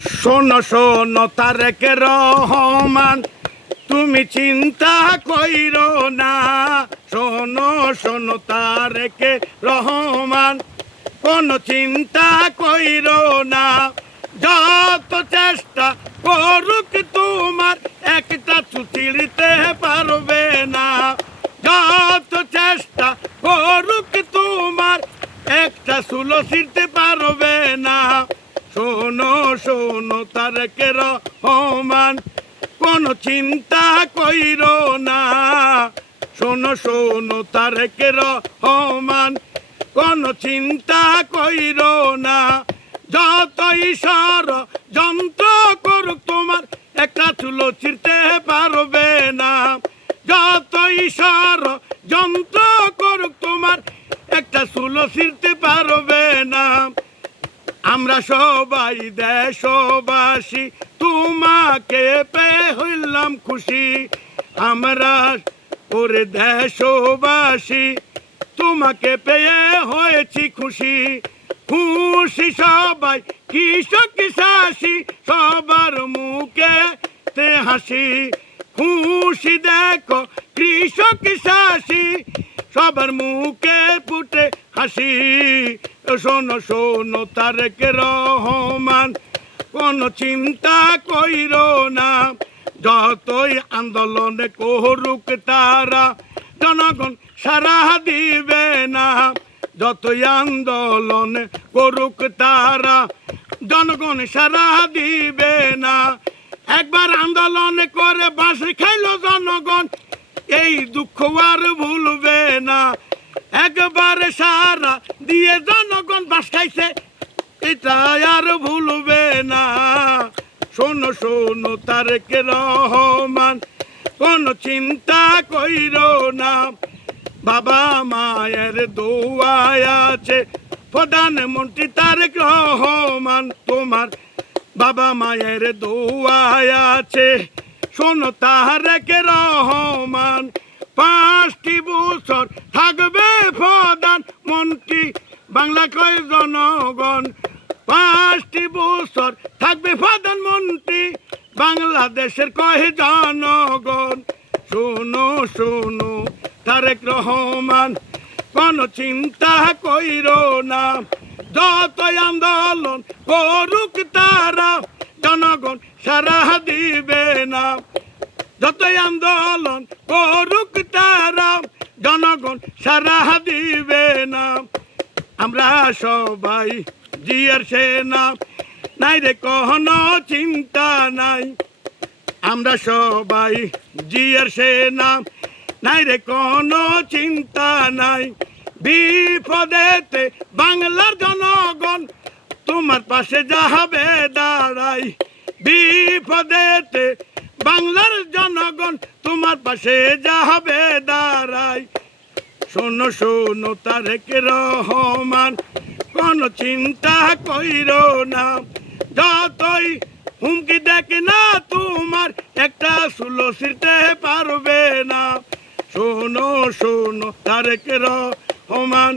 শোনো শোনো তারেক রহমান, তুমি চিন্তা কইরো না। শোনো শোনো তারেক রহমান, কোনো চিন্তা কইরো না। যত চেষ্টা করুক তোমার একটা চুচিড়তে পারবে না। যত চেষ্টা করুক তোমার একটা চুলো ছিঁড়তে পারবে না। শোনো শোনো তারেক রহমান, কোনো চিন্তা কইরো না। শোনো শোনো তারেক রহমান, কোনো চিন্তা কইরো না। যতই ষড়যন্ত্র করুক তোমার একটা চুলো ছিঁড়তে পারবে না। যতই ষড়যন্ত্র করুক তোমার একটা চুলো ছিঁড়তে পারবে না। আমরা সবাই দেশবাসী তোমাকে পেয়ে হইলাম খুশি। আমরা ওরে দেশবাসী তোমাকে পেয়ে হয়েছি খুশি। খুশি সবাই কৃষক চাষি সবার মুখে তে হাসি। খুশি দেখো কৃষক চাষি সবার মুখে ফুটে হাসি। শোনো শোনো তারেক রহমান, কোনো চিন্তা কইরো না। যতই আন্দোলন করুক তারা জনগণ সারা দিবে না। যতই আন্দোলন করুক তারা জনগণ সারা দিবে না। একবার আন্দোলন করে বাঁশ খাইলো জনগণ, এই দুঃখ আর ভুলবে না। একবার সারা দিয়ে জনগণ বাঁশ খাইছে, এটা আর ভুলবে না। শোনো শোনো তারেক রহমান, কোনো চিন্তা কইরো না। বাবা মায়ের দোয়ায় আছে প্রধানমন্ত্রী তারেক রহমান তোমার। বাবা মায়ের দোয়ায় আছে, শোনো তারেক রহমান। 5টি বছর থাকবে প্রধানমন্ত্রী, বাংলা কয় জনগণ। 5টি বছর থাকবে প্রধানমন্ত্রী, বাংলাদেশের কয় জনগণ। শোনো শোনো তারেক রহমান, কোনো চিন্তা কইরো না। যতই আন্দোলন করুক তারা জনগণ সারা দিবে না। যতই আন্দোলন করুক তারা জনগণ সারা দিবে না। আমরা সবাই জিয়ার সেনা, নাই রে কোনো চিন্তা নাই। আমরা সবাই জিয়ার সেনা, নাই রে কোনো চিন্তা নাই। বিপদেতে বাংলার জনগণ তোমার পাশে যাবে দাঁড়াই। বিপদেতে বাংলার জনগণ তোমার পাশে যাবে দাঁড়াই। শোনো শোনো তারেক রহমান, কোনো চিন্তা কইরো না। যতই হুমকি দেখে না তোমার একটা চুলো ছিঁড়তে পারবে না। শোনো শোনো তারেক রহমান,